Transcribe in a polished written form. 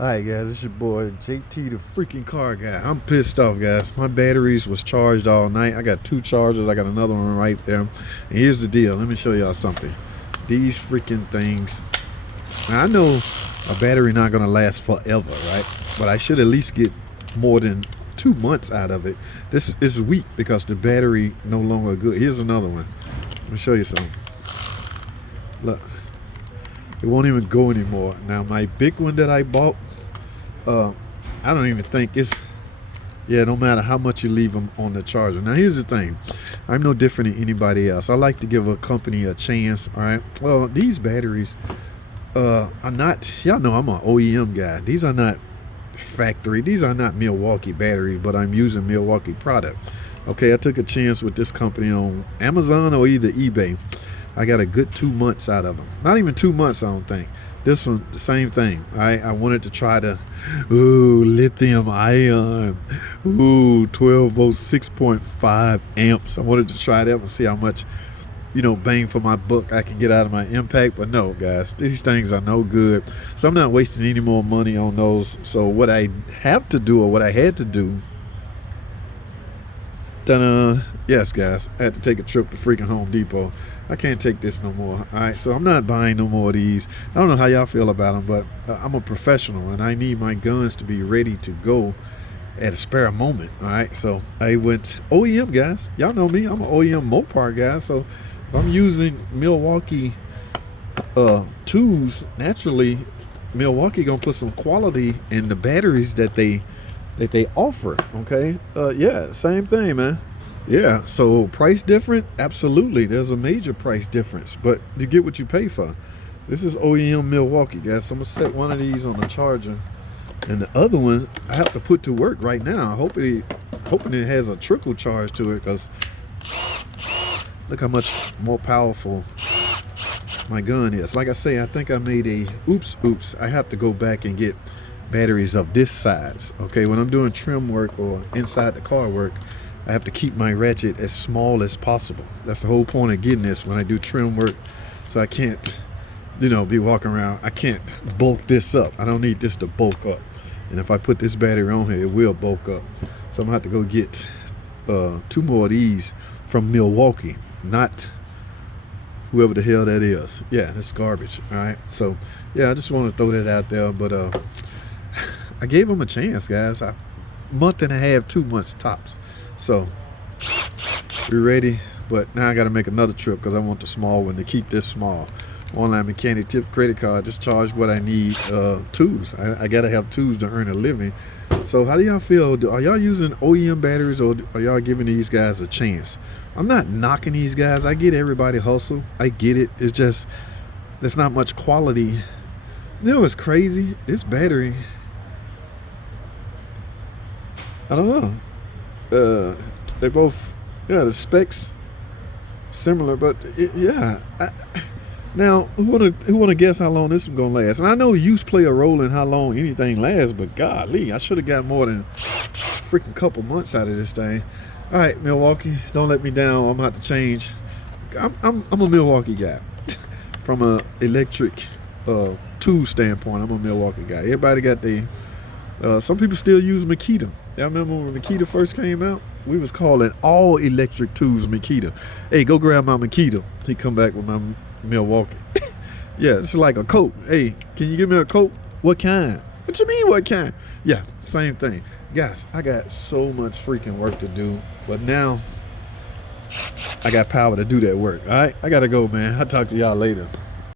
Alright guys, it's your boy JT the freaking car guy. I'm pissed off guys. My batteries was charged all night. I got two chargers, I got another one right there. And here's the deal, let me show y'all something. These freaking things, now I know a battery not gonna last forever, right? But I should at least get more than 2 months out of it. This is weak because the battery no longer good. Here's another one. Let me show you something. Look. It won't even go anymore. Now my big one that I bought, I don't even think it's, yeah, no matter how much you leave them on the charger. Now here's the thing, I'm no different than anybody else. I like to give a company a chance, all right? Well, these batteries are not, y'all know I'm an OEM guy. These are not factory, these are not Milwaukee batteries, but I'm using Milwaukee product. Okay, I took a chance with this company on Amazon or either eBay. I got a good 2 months out of them. Not even 2 months, I don't think. This one, the same thing. I wanted to try the, lithium ion. 12 volts, 6.5 amps. I wanted to try that and see how much, bang for my buck I can get out of my impact. But no, guys, these things are no good. So I'm not wasting any more money on those. So what I have to do, or what I had to do, yes, guys, I had to take a trip to freaking Home Depot. I can't take this no more. All right, so I'm not buying no more of these. I don't know how y'all feel about them, but I'm a professional and I need my guns to be ready to go at a spare moment. All right, so I went OEM, guys. Y'all know me. I'm an OEM Mopar guy. So if I'm using Milwaukee tools, naturally Milwaukee gonna put some quality in the batteries that they offer. Okay, yeah, same thing, man. Yeah, so price different? Absolutely, there's a major price difference, but you get what you pay for. This is OEM Milwaukee, guys. So I'm gonna set one of these on the charger, and the other one I have to put to work right now. Hoping it has a trickle charge to it, because look how much more powerful my gun is. Like I say, I think I made a oops. I have to go back and get batteries of this size. Okay, when I'm doing trim work or inside the car work, I have to keep my ratchet as small as possible. That's the whole point of getting this when I do trim work. So I can't, be walking around. I can't bulk this up. I don't need this to bulk up. And if I put this battery on here, it will bulk up. So I'm gonna have to go get 2 more of these from Milwaukee, not whoever the hell that is. Yeah, that's garbage. All right. So yeah, I just want to throw that out there. But I gave them a chance, guys. A month and a half, 2 months tops. So we're ready, but now I got to make another trip because I want the small one to keep this small. Online mechanic tip credit card, just charge what I need. Tools. I got to have tools to earn a living. So how do y'all feel? Are y'all using OEM batteries, or are y'all giving these guys a chance? I'm not knocking these guys. I get everybody hustle. I get it. It's just there's not much quality. It's crazy. This battery, I don't know. They both, the specs similar, but now who wanna guess how long this one's gonna last? And I know use play a role in how long anything lasts, but golly, I should have got more than freaking couple months out of this thing. All right, Milwaukee, don't let me down. I'm gonna have to change. I'm a Milwaukee guy. From a electric tool standpoint, I'm a Milwaukee guy. Everybody got some people still use Makita. Y'all remember when Makita first came out? We was calling all electric tools Makita. Hey, go grab my Makita. He come back with my Milwaukee. Yeah, it's like a Coke. Hey, can you give me a Coke? What kind? What you mean, what kind? Yeah, same thing. Guys, I got so much freaking work to do, but now I got power to do that work. All right, I gotta go, man. I'll talk to y'all later.